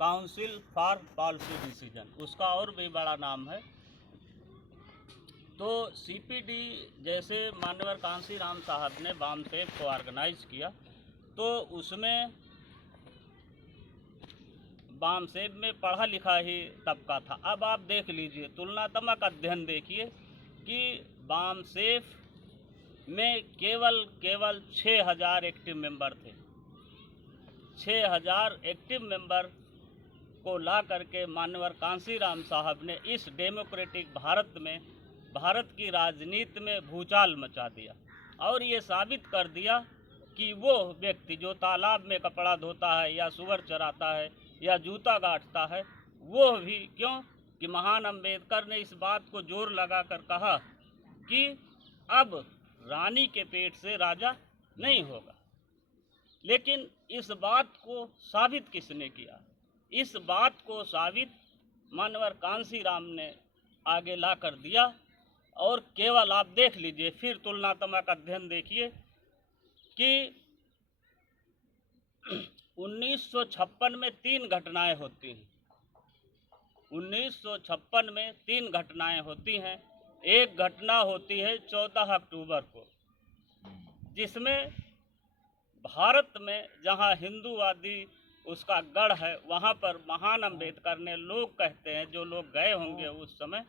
Council for policy decision, उसका और भी बड़ा नाम है। तो सीपीडी जैसे मान्यवर कांशीराम साहब ने वामसेब को ऑर्गेनाइज किया, तो उसमें वामसेब में पढ़ा लिखा ही तबका था। अब आप देख लीजिए, तुलनात्मक अध्ययन देखिए कि वामसेब में केवल 6000 एक्टिव मेंबर थे। 6000 एक्टिव मेंबर को ला करके मान्यवर कांशीराम साहब ने इस डेमोक्रेटिक भारत में, भारत की राजनीति में भूचाल मचा दिया और ये साबित कर दिया कि वो व्यक्ति जो तालाब में कपड़ा धोता है या सुअर चराता है या जूता गांठता है, वो भी क्यों कि महान अंबेडकर ने इस बात को जोर लगा कर कहा कि अब रानी के पेट से राजा नहीं होगा। लेकिन इस बात को साबित किसने किया? इस बात को साबित मान्यवर कांशीराम ने आगे ला कर दिया। और केवल आप देख लीजिए, फिर तुलनात्मक अध्ययन देखिए कि 1956 में 3 घटनाएं होती हैं। 1956 में 3 घटनाएं होती हैं। एक घटना होती है 14 अक्टूबर को, जिसमें भारत में जहां हिंदूवादी उसका गढ़ है, वहां पर महान अंबेडकर ने, लोग कहते हैं जो लोग गए होंगे उस समय,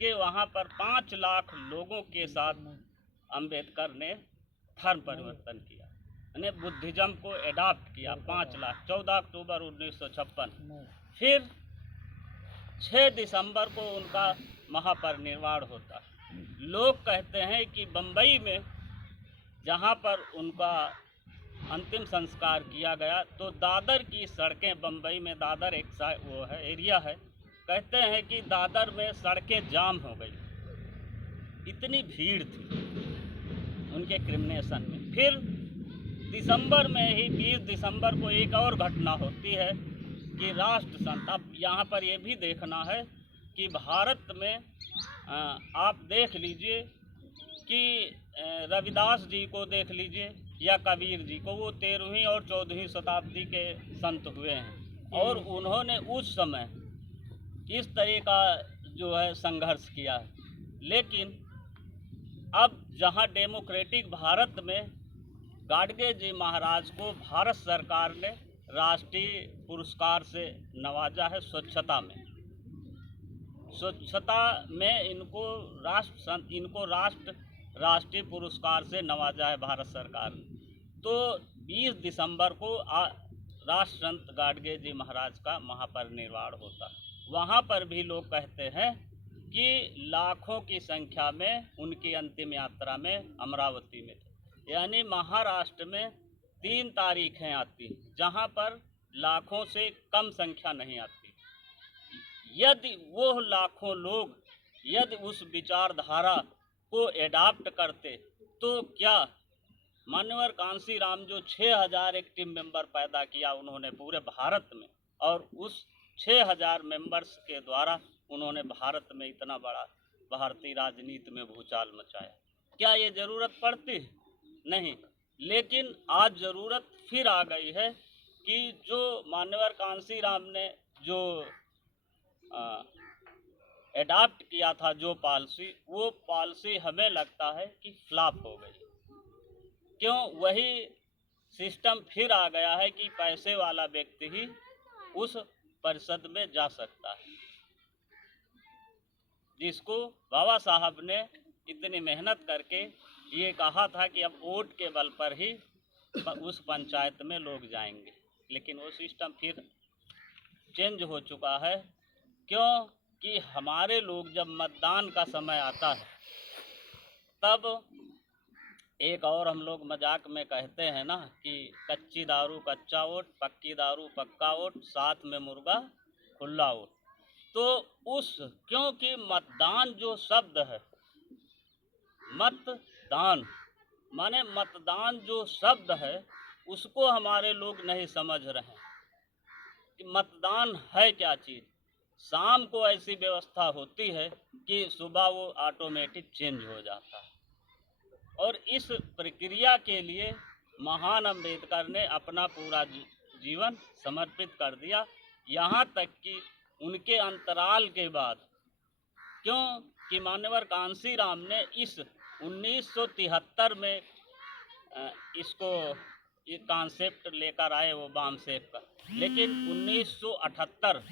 कि वहां पर 5 लाख लोगों के साथ अंबेडकर ने धर्म परिवर्तन किया, यानी बुद्धिज्म को एडॉप्ट किया। 5 लाख, 14 अक्टूबर 1956। फिर 6 दिसंबर को उनका महापरिनिर्वाण होता है। लोग कहते हैं कि बम्बई में जहां पर उनका अंतिम संस्कार किया गया, तो दादर की सड़कें, बम्बई में दादर एक वो है, एरिया है, कहते हैं कि दादर में सड़कें जाम हो गई, इतनी भीड़ थी उनके क्रिमिनेशन में। फिर दिसंबर में ही 20 दिसंबर को एक और घटना होती है कि राष्ट्र संत, अब यहाँ पर ये भी देखना है कि भारत में आप देख लीजिए कि रविदास जी को देख लीजिए या कबीर जी को, वो 13वीं और 14वीं शताब्दी के संत हुए हैं और उन्होंने उस समय इस तरह का जो है संघर्ष किया है। लेकिन अब जहां डेमोक्रेटिक भारत में गाडगे जी महाराज को भारत सरकार ने राष्ट्रीय पुरस्कार से नवाजा है, स्वच्छता में। स्वच्छता में इनको राष्ट्रीय पुरस्कार से नवाजा है भारत सरकार ने। तो 20 दिसंबर को राष्ट्र संत गाडगे जी महाराज का महापरिनिर्वाण होता है। वहाँ पर भी लोग कहते हैं कि लाखों की संख्या में उनकी अंतिम यात्रा में अमरावती में थे। यानी महाराष्ट्र में 3 तारीखें आती हैं जहाँ पर लाखों से कम संख्या नहीं आती। यदि वो लाखों लोग यदि उस विचारधारा को एडाप्ट करते, तो क्या मान्यवर कांशीराम जो 6000 एक्टिव मेंबर पैदा किया उन्होंने पूरे भारत में, और उस 6000 मेंबर्स के द्वारा उन्होंने भारत में इतना बड़ा भारतीय राजनीति में भूचाल मचाया, क्या ये ज़रूरत पड़ती? नहीं। लेकिन आज ज़रूरत फिर आ गई है कि जो मान्यवर कांशीराम ने जो एडाप्ट किया था जो पॉलिसी, वो पॉलिसी हमें लगता है कि फ्लॉप हो गई। क्यों? वही सिस्टम फिर आ गया है कि पैसे वाला व्यक्ति ही उस परिषद में जा सकता है, जिसको बाबा साहब ने इतनी मेहनत करके ये कहा था कि अब वोट के बल पर ही उस पंचायत में लोग जाएंगे। लेकिन वो सिस्टम फिर चेंज हो चुका है। क्यों कि हमारे लोग जब मतदान का समय आता है, तब एक और हम लोग मजाक में कहते हैं ना कि कच्ची दारू कच्चा वोट, पक्की दारू पक्का वोट, साथ में मुर्गा खुला वोट। तो क्योंकि मतदान जो शब्द है, मतदान माने मतदान जो शब्द है, उसको हमारे लोग नहीं समझ रहे हैं कि मतदान है क्या चीज़। शाम को ऐसी व्यवस्था होती है कि सुबह वो ऑटोमेटिक चेंज हो जाता है। और इस प्रक्रिया के लिए महान अंबेडकर ने अपना पूरा जीवन समर्पित कर दिया। यहाँ तक कि उनके अंतराल के बाद, क्यों कि मान्यवर कांशीराम ने इस 1973 में इसको ये कॉन्सेप्ट लेकर आए वो बाम सेफ का, लेकिन 1978